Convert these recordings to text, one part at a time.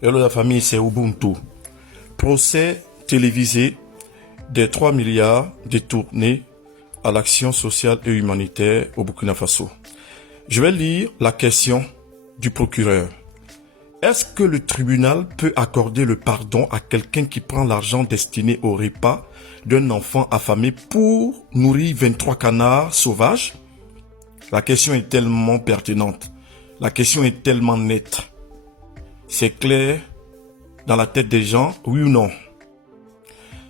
Hello la famille, c'est Ubuntu. Procès télévisé des 3 milliards détournés à l'action sociale et humanitaire au Burkina Faso. Je vais lire la question du procureur. Est-ce que le tribunal peut accorder le pardon à quelqu'un qui prend l'argent destiné au repas d'un enfant affamé pour nourrir 23 canards sauvages? La question est tellement pertinente. La question est tellement nette. C'est clair dans la tête des gens, oui ou non?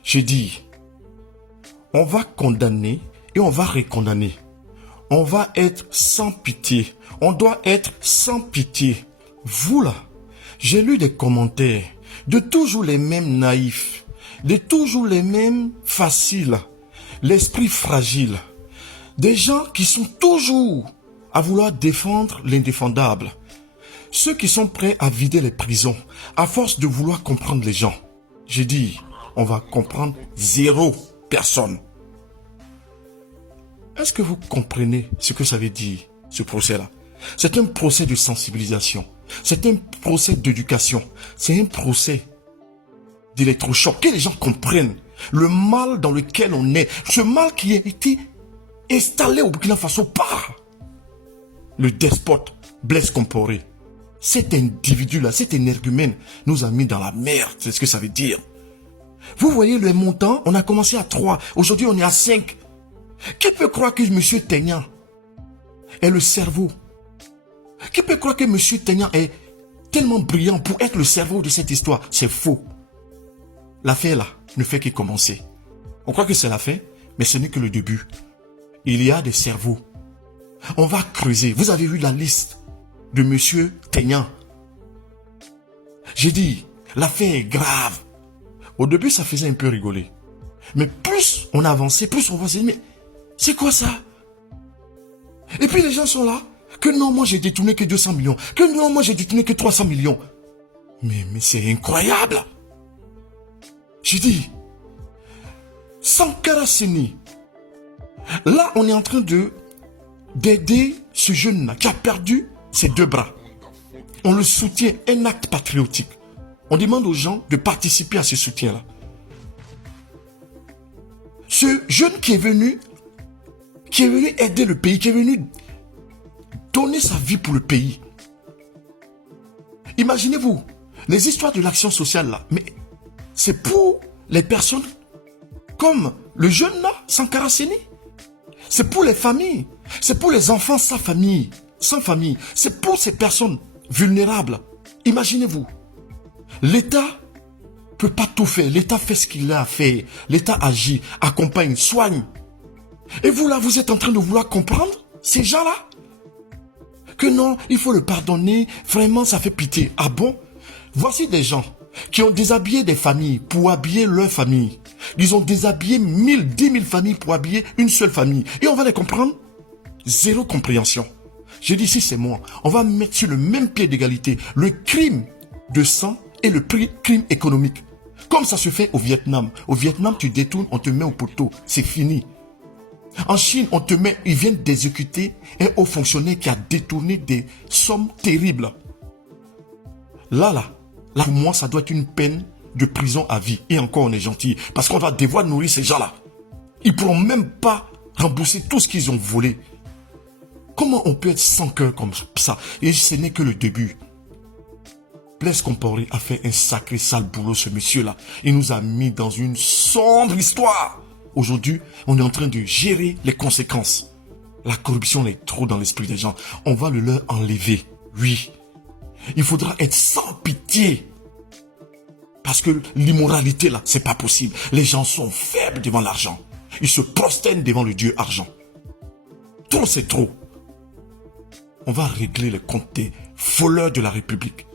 J'ai dit, on va condamner et on va recondamner. On va être sans pitié. On doit être sans pitié. Vous là, j'ai lu des commentaires de toujours les mêmes naïfs, de toujours les mêmes faciles, l'esprit fragile. Des gens qui sont toujours à vouloir défendre l'indéfendable. Ceux qui sont prêts à vider les prisons, à force de vouloir comprendre les gens. J'ai dit, on va comprendre zéro personne. Est-ce que vous comprenez ce que ça veut dire, ce procès-là? C'est un procès de sensibilisation. C'est un procès d'éducation. C'est un procès d'électrochoc. Que les gens comprennent le mal dans lequel on est. Ce mal qui a été installé au Burkina Faso par le despote Blaise Compaoré. Cet individu-là, cet énergumène nous a mis dans la merde. C'est ce que ça veut dire. Vous voyez les montants, on a commencé à 3. Aujourd'hui, on est à 5. Qui peut croire que M. Taignan est le cerveau? Qui peut croire que M. Taignan est tellement brillant pour être le cerveau de cette histoire? C'est faux. L'affaire là ne fait que commencer. On croit que c'est la fin, mais ce n'est que le début. Il y a des cerveaux. On va creuser. Vous avez vu la liste de M. Taignan. J'ai dit, l'affaire est grave. Au début, ça faisait un peu rigoler. Mais plus on avançait, plus on va se dire, mais c'est quoi ça? Et puis les gens sont là. Que non, moi j'ai détourné que 200 millions. Que non, moi j'ai détourné que 300 millions. Mais c'est incroyable. J'ai dit, Sankara Seni. Là, on est en train d'aider ce jeune-là qui a perdu ses 2 bras. On le soutient, un acte patriotique. On demande aux gens de participer à ce soutien-là. Ce jeune qui est venu aider le pays, qui est venu donner sa vie pour le pays. Imaginez-vous, les histoires de l'action sociale là, mais c'est pour les personnes comme le jeune là, Sankara Seni. C'est pour les familles, c'est pour les enfants sans famille, c'est pour ces personnes vulnérables. Imaginez-vous, l'État ne peut pas tout faire, l'État fait ce qu'il a à faire, l'État agit, accompagne, soigne. Et vous là, vous êtes en train de vouloir comprendre ces gens-là? Que non, il faut le pardonner, vraiment ça fait pitié. Ah bon? Voici des gens qui ont déshabillé des familles pour habiller leur famille. Ils ont déshabillé 1000, 10 000 familles pour habiller une seule famille. Et on va les comprendre? Zéro compréhension. J'ai dit, si c'est moi, on va mettre sur le même pied d'égalité le crime de sang et le crime économique. Comme ça se fait au Vietnam. Au Vietnam, tu détournes, on te met au poteau. C'est fini. En Chine, ils viennent d'exécuter un haut fonctionnaire qui a détourné des sommes terribles. Là, pour moi, ça doit être une peine de prison à vie. Et encore, on est gentil. Parce qu'on va devoir nourrir ces gens-là. Ils ne pourront même pas rembourser tout ce qu'ils ont volé. Comment on peut être sans cœur comme ça? Et ce n'est que le début. Blaise Compaoré a fait un sacré sale boulot, ce monsieur-là. Il nous a mis dans une sombre histoire. Aujourd'hui, on est en train de gérer les conséquences. La corruption est trop dans l'esprit des gens. On va le leur enlever. Oui. Il faudra être sans pitié. Parce que l'immoralité, là, c'est pas possible. Les gens sont faibles devant l'argent. Ils se prosternent devant le Dieu argent. Trop, c'est trop. On va régler le compte des voleurs de la République.